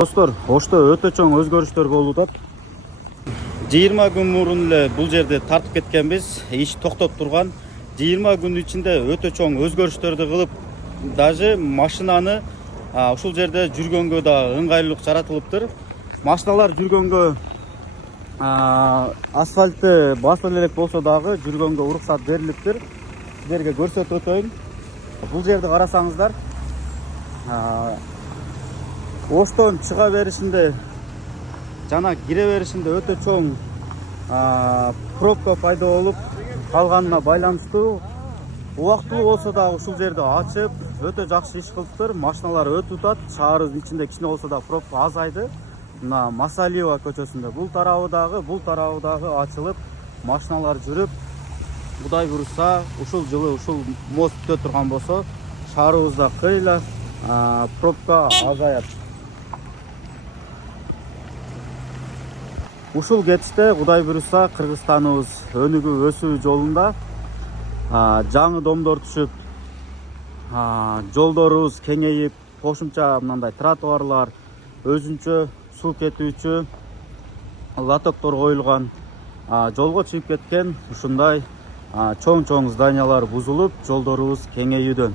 Достор, Ошто өтө чоң өзгөрүштөр болуп атат. 20 күн мурун эле бул жерде тартып кеткенбиз. Иш токтоп турган. 20 күн ичинде өтө чоң өзгөрүштөрдү кылып, даже машинаны ушул жерде жүргөнгө да ыңгайлуулук жаратылыптыр. Машиналар жүргөнгө асфальтты басып элек болсо дагы жүргөнгө уруксат берилиптир. Силерге көрсөтүп өтөйүн. Бул жерди карасаңыздар, Оштон чыга беришинде жана кире беришинде өтө чоң пробка пайда болуп калганына байланыштуу. Убактылуу болсо дагы ушул жерди ачып, өтө жакшы иш кылыптыр. Машиналар өтүп атат. Шаардын ичинде кичине болсо да пробка азайды. Мына Масалиева көчөсүндө бул тарабы дагы ачылып, машиналар жүрүп, Кудай буюрса, ушул жылы ушул мост бүтө турган болсо, шаарыбызда кыйла пробка азаят. Ушул кетиште Кудай буюрса, Кыргызстаныбыз өнүгүү өсүү жолунда жаңы домдор түшүп, жолдорубуз кеңейип, кошумча мындай тротуарлар, өзүнчө суу кетүүчү лотоктор коюлган, жолго чыгып кеткен ушундай чоң зданиялар бузулуп, жолдорубуз кеңейүүдө.